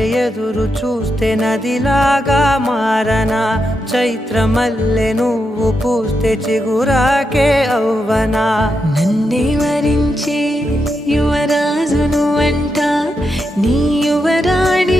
మల్లె ఎదురు చూస్తే నదిలాగా మారనా చైత్రమల్లె నువ్వు పూస్తే చిగురాకే అవ్వనా నన్నే వరించే యువరాజును అంట నీ యువరాణి